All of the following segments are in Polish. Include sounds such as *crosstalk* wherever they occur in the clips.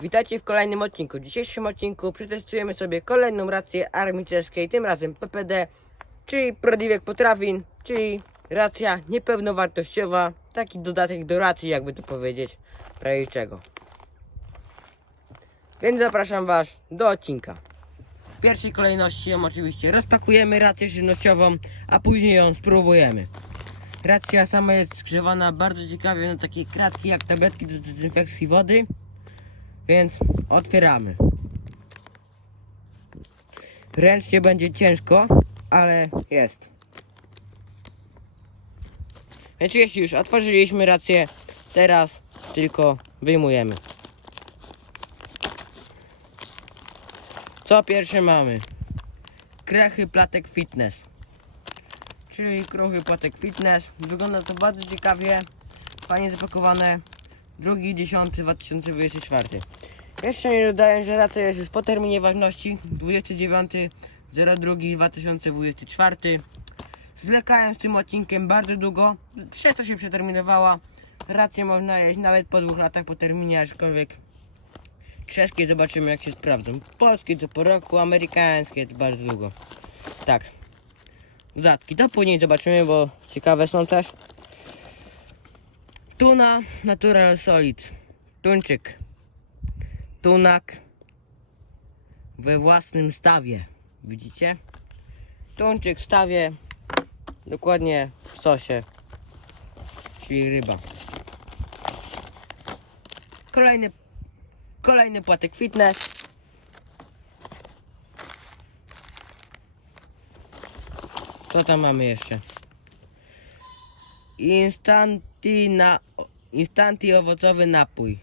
Witajcie w kolejnym odcinku. W dzisiejszym odcinku przetestujemy sobie kolejną rację armii czeskiej, tym razem PPD, czyli Prodiwek Potrawin, czyli racja niepełnowartościowa, taki dodatek do racji, jakby to powiedzieć, prawie czego. Więc zapraszam Was do odcinka. W pierwszej kolejności ją oczywiście rozpakujemy rację żywnościową, a później ją spróbujemy. Racja sama jest skrzywana bardzo ciekawie na takie kratki jak tabletki do dezynfekcji wody. Więc otwieramy. Ręcznie będzie ciężko, ale jest. Więc jeśli już otworzyliśmy rację, teraz tylko wyjmujemy. Co pierwsze mamy? Krechy platek fitness. Czyli kruchy platek fitness. Wygląda to bardzo ciekawie. Fajnie zapakowane. 2.10.2024 Jeszcze nie dodaję, że racja jest już po terminie ważności. 29.02.2024 Zlekałem z tym odcinkiem bardzo długo. Co się przeterminowała. Rację można jeść nawet po dwóch latach po terminie Aczkolwiek Czeskie zobaczymy jak się sprawdzą. Polskie to po roku, amerykańskie to bardzo długo. Tak. Dodatki to później zobaczymy, bo ciekawe są też. Tuna Natural Solid. Tuńczyk. Tunak we własnym stawie. Widzicie? Tuńczyk stawie. Dokładnie w sosie. Czyli ryba. Kolejny kolejny płatek fitness. Co tam mamy jeszcze? Instanti, na, instanti owocowy napój.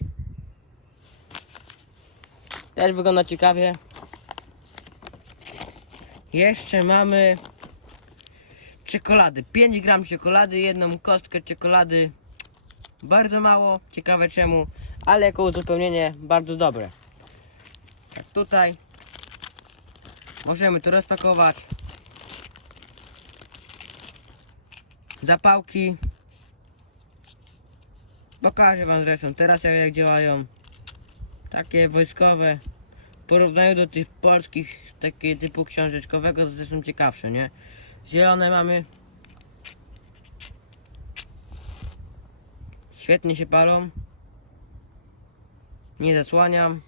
Też wygląda ciekawie. Jeszcze mamy czekolady. 5 gram czekolady, jedną kostkę czekolady. Bardzo mało, ciekawe czemu, ale jako uzupełnienie bardzo dobre. Tak tutaj możemy to rozpakować. zapałki. Pokażę wam zresztą teraz jak, jak działają. Takie wojskowe. Porównaniu do tych polskich, takie typu książeczkowego, to są ciekawsze, nie? Zielone mamy. Świetnie się palą. Nie zasłaniam.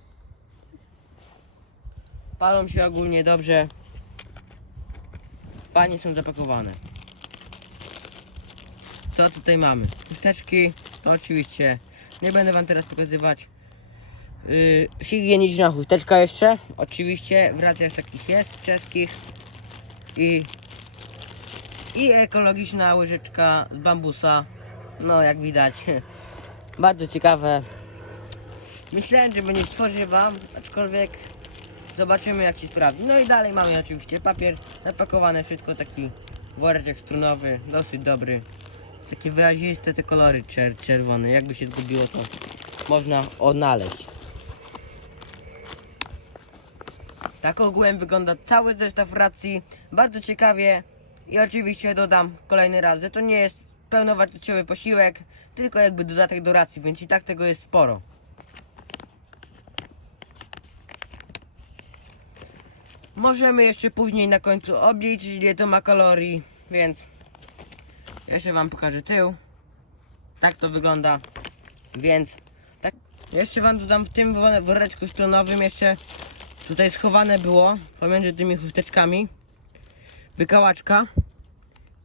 Palą się ogólnie dobrze. Fajnie są zapakowane. Co tutaj mamy? Chusteczki, to oczywiście nie będę wam teraz pokazywać. Yy, higieniczna chusteczka jeszcze, oczywiście w racjach takich jest, czeskich. I, I ekologiczna łyżeczka z bambusa. No jak widać, *laughs* bardzo ciekawe. Myślałem, że będzie stworzy wam, aczkolwiek zobaczymy jak się sprawdzi. No i dalej mamy oczywiście papier zapakowane, wszystko taki woreczek strunowy, dosyć dobry takie wyraziste te kolory czer czerwone. Jakby się zgubiło, to można odnaleźć. Tak ogółem wygląda cały zestaw racji. Bardzo ciekawie. I oczywiście dodam kolejny raz, że to nie jest pełnowartościowy posiłek, tylko jakby dodatek do racji, więc i tak tego jest sporo. Możemy jeszcze później na końcu obliczyć ile to ma kalorii, więc jeszcze wam pokażę tył. Tak to wygląda. Więc tak. Jeszcze wam dodam w tym wo- woreczku stronowym jeszcze tutaj schowane było pomiędzy tymi chusteczkami wykałaczka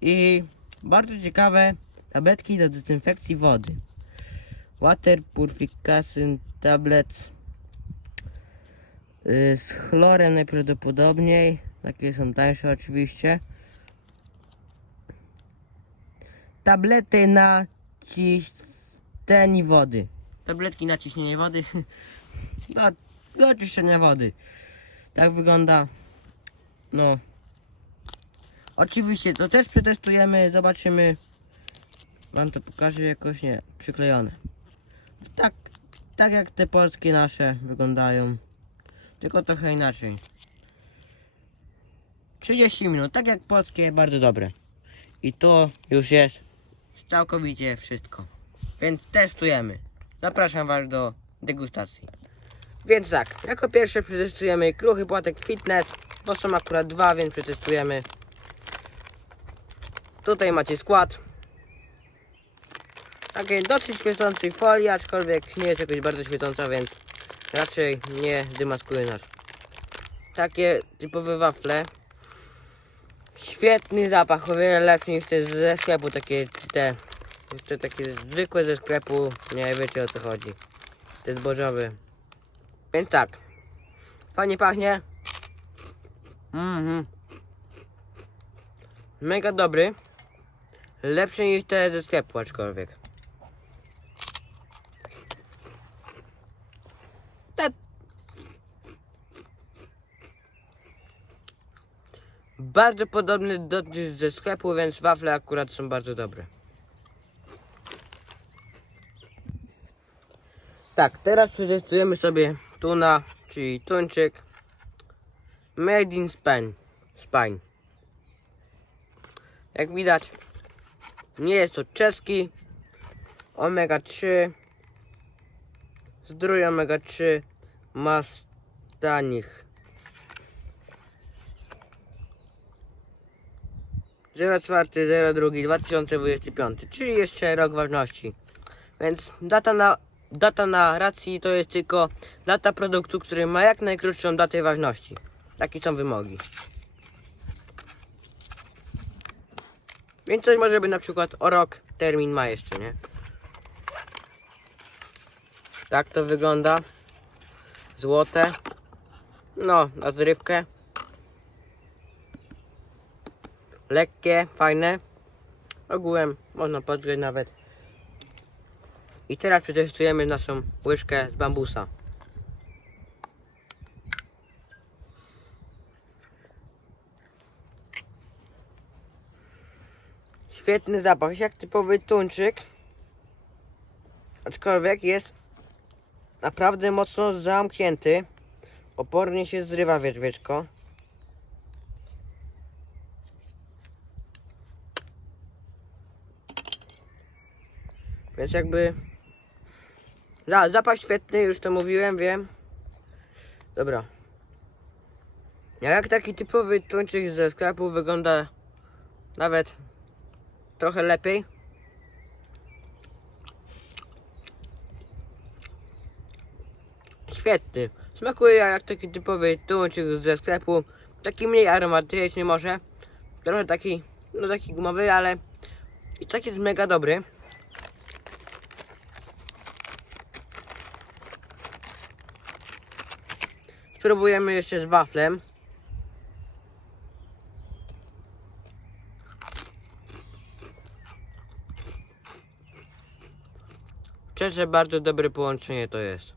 i bardzo ciekawe tabletki do dezynfekcji wody. Water Purification Tablets yy, z chlorem najprawdopodobniej. Takie są tańsze oczywiście. tablety na ciśnienie wody. Tabletki na ciśnienie wody. Do, *laughs* do oczyszczenia wody. Tak wygląda. No. Oczywiście to też przetestujemy, zobaczymy. Wam to pokażę jakoś nie przyklejone. Tak, tak jak te polskie nasze wyglądają. Tylko trochę inaczej. 30 minut, tak jak polskie, bardzo dobre. I to już jest całkowicie wszystko. Więc testujemy. Zapraszam Was do degustacji. Więc tak, jako pierwsze przetestujemy kruchy płatek fitness, bo są akurat dwa, więc przetestujemy. Tutaj macie skład. Takiej dosyć świecącej folii, aczkolwiek nie jest jakoś bardzo świecąca, więc raczej nie demaskuje nas. Takie typowe wafle. Świetny zapach, o wiele lepszy niż te ze sklepu, takie te, te takie zwykłe ze sklepu, nie wiecie o co chodzi. Te zbożowe. Więc tak, fajnie pachnie. Mhm. Mega dobry. Lepszy niż te ze sklepu, aczkolwiek. Te... Bardzo podobny do tych ze sklepu, więc wafle akurat są bardzo dobre. Tak, teraz przetestujemy sobie tuna, czyli tuńczyk. Made in Spain. Spain. Jak widać, nie jest to czeski. Omega 3. Zdrój omega 3 ma stanich. 04.02.2025, czyli jeszcze rok ważności. Więc data na, data na racji to jest tylko data produktu, który ma jak najkrótszą datę ważności. Takie są wymogi. Więc coś może być na przykład o rok termin ma jeszcze, nie? Tak to wygląda. Złote. No, na zrywkę. Lekkie, fajne. Ogółem można podgrzeć nawet. I teraz przetestujemy naszą łyżkę z bambusa. Świetny zapach, jak typowy tuńczyk. Aczkolwiek jest naprawdę mocno zamknięty. Opornie się zrywa wierzwieczko. Więc jakby... Za, zapach świetny, już to mówiłem, wiem. Dobra. Jak taki typowy tuńczyk ze sklepu wygląda nawet trochę lepiej. Świetny. Smakuje jak taki typowy tuńczyk ze sklepu. Taki mniej aromatyczny może. Trochę taki, no taki gumowy, ale i tak jest mega dobry. Spróbujemy jeszcze z waflem. Szczerze bardzo dobre połączenie to jest.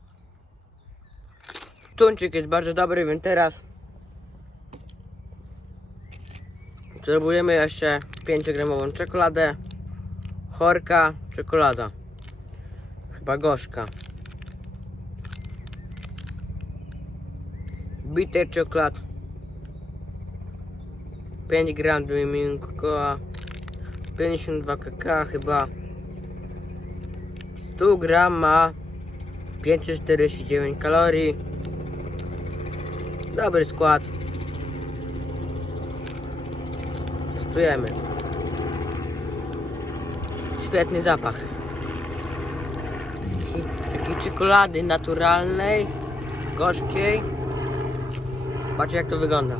Tuńczyk jest bardzo dobry, więc teraz spróbujemy jeszcze 5-gramową czekoladę. Chorka, czekolada. Chyba gorzka. Bitter czekolad. 5 gram miękko. 52 kk chyba. 100 gram ma 549 kalorii. Dobry skład. Testujemy. Świetny zapach. Taki- Takiej czekolady naturalnej, gorzkiej. Patrzcie jak to wygląda.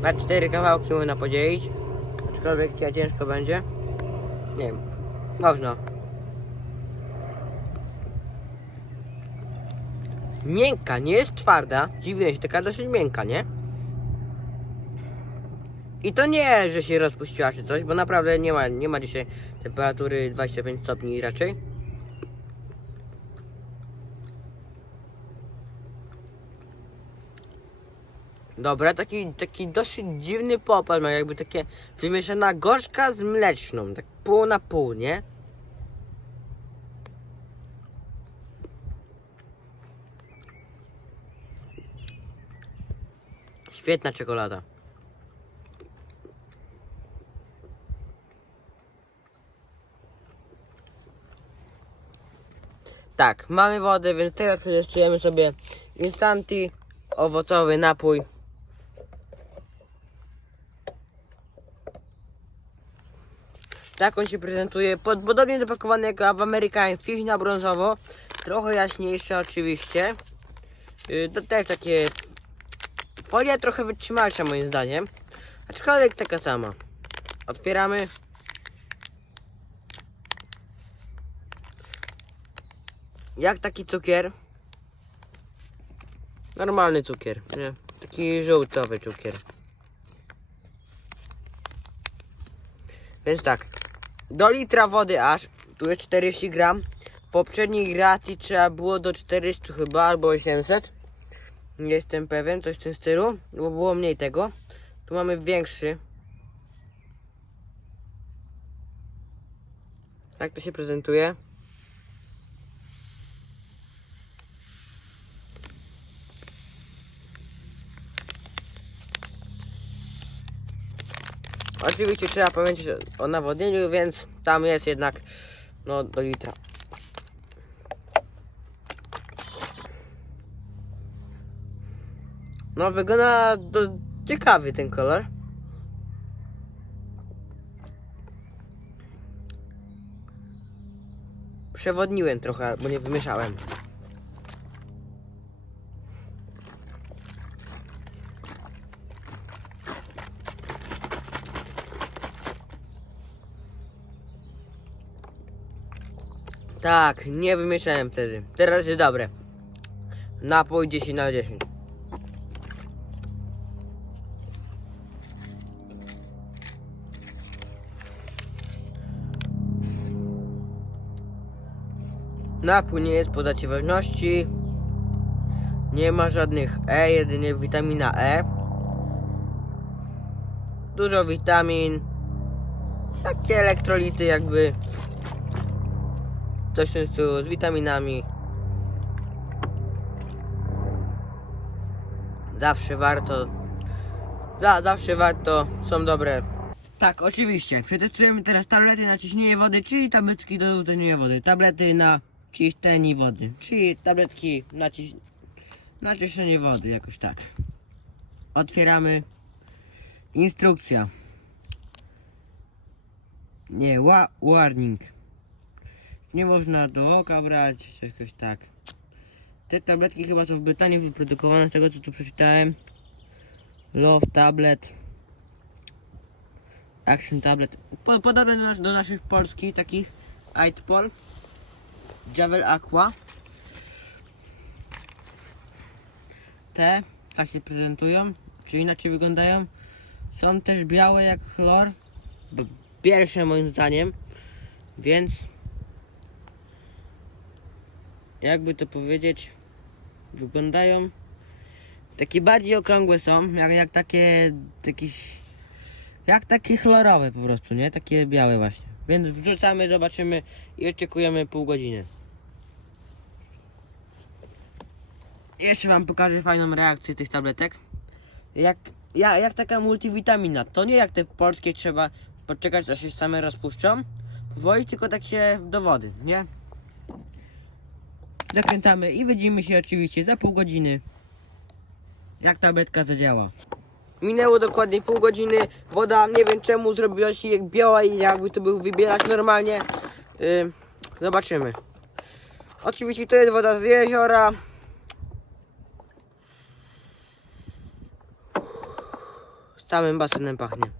Na cztery kawałki można podzielić. Aczkolwiek ciężko będzie. Nie wiem. Można. Miękka, nie jest twarda. Dziwnie się, taka dosyć miękka, nie? I to nie, że się rozpuściła czy coś, bo naprawdę nie ma, nie ma dzisiaj temperatury 25 stopni raczej. Dobra, taki, taki dosyć dziwny popal ma, jakby takie wymieszana gorzka z mleczną, tak pół na pół, nie? Świetna czekolada. Tak, mamy wodę, więc teraz przetestujemy sobie Instanti, owocowy napój. Tak on się prezentuje. Pod, podobnie zapakowany jak w amerykańskich, na brązowo. Trochę jaśniejsze oczywiście. Yy, to też takie... Folia trochę wytrzymalsza moim zdaniem. Aczkolwiek taka sama. Otwieramy. Jak taki cukier. Normalny cukier, nie? Taki żółtowy cukier. Więc tak. Do litra wody aż. Tu jest 40 gram. W poprzedniej gracji trzeba było do 400 chyba, albo 800. Nie jestem pewien, coś w tym stylu. Bo było mniej tego. Tu mamy większy. Tak to się prezentuje. Oczywiście trzeba pamiętać o nawodnieniu, więc tam jest jednak no do litra. No wygląda do... ciekawy ten kolor. Przewodniłem trochę, bo nie wymieszałem. Tak, nie wymieszałem wtedy. Teraz jest dobre. Napój 10 na 10. Napój nie jest podaci ważności. Nie ma żadnych E, jedynie witamina E. Dużo witamin. Takie elektrolity jakby. Coś w tym stylu z witaminami. Zawsze warto. Za, zawsze warto. Są dobre. Tak, oczywiście. Przetestujemy teraz tablety na ciśnienie wody, czyli tabletki do utlenienia wody. Tablety na ciśnienie wody, czyli tabletki na, ciś... na ciśnienie wody, jakoś tak. Otwieramy. Instrukcja. Nie, wa warning. Nie można do oka brać, czy jakoś tak. Te tabletki chyba są w Brytanii wyprodukowane, z tego co tu przeczytałem. Love Tablet. Action Tablet. Po, podobne do, do naszych polskich, takich Aidpol. Javel Aqua. Te tak się prezentują, czy inaczej wyglądają. Są też białe jak chlor. Pierwsze moim zdaniem. Więc jakby to powiedzieć, wyglądają takie bardziej okrągłe są, jak, jak takie jakieś, jak takie chlorowe po prostu, nie? Takie białe właśnie. Więc wrzucamy, zobaczymy i oczekujemy pół godziny. Jeszcze wam pokażę fajną reakcję tych tabletek. Jak, ja, jak taka multivitamina, to nie jak te polskie trzeba poczekać aż się same rozpuszczą. Powoli, tylko tak się do wody, nie? Zakręcamy i widzimy się oczywiście za pół godziny. Jak tabletka zadziała. Minęło dokładnie pół godziny. Woda nie wiem czemu zrobiła się jak biała i jakby to był wybierać normalnie. Yy, zobaczymy. Oczywiście to jest woda z jeziora. Z całym basenem pachnie.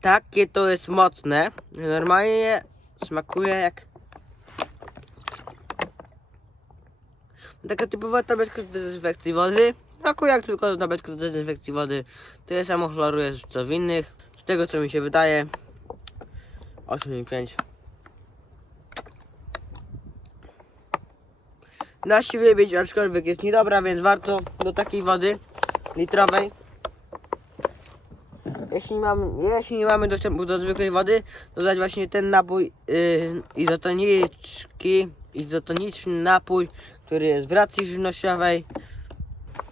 Takie to jest mocne. Normalnie smakuje jak taka typowa tabletka do dezynfekcji wody. Smakuje jak tylko tabletka do dezynfekcji wody. Tyle samo chloru jest co w innych. Z tego co mi się wydaje. 8,5 Na siebie być, aczkolwiek jest niedobra, więc warto do takiej wody litrowej jeśli, mam, jeśli nie mamy dostępu do zwykłej wody, dodać właśnie ten napój yy, izotoniczki, izotoniczny napój, który jest w racji żywnościowej.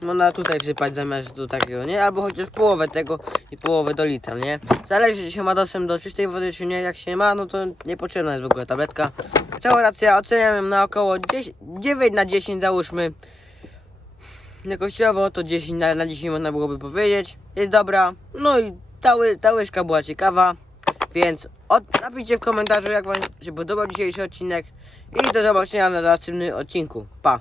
Można tutaj wsypać zamiast do takiego, nie? Albo chociaż połowę tego i połowę do litra, nie? Zależy, czy się ma dostęp do czystej wody, czy nie. Jak się ma, no to niepotrzebna jest w ogóle tabletka. Cała racja oceniam na około 10, 9 na 10 załóżmy. Jakościowo to 10 na, na 10 można byłoby powiedzieć. Jest dobra. No i ta, ły, ta łyżka była ciekawa. Więc od, napiszcie w komentarzu, jak Wam się podobał dzisiejszy odcinek. I do zobaczenia na następnym odcinku. Pa!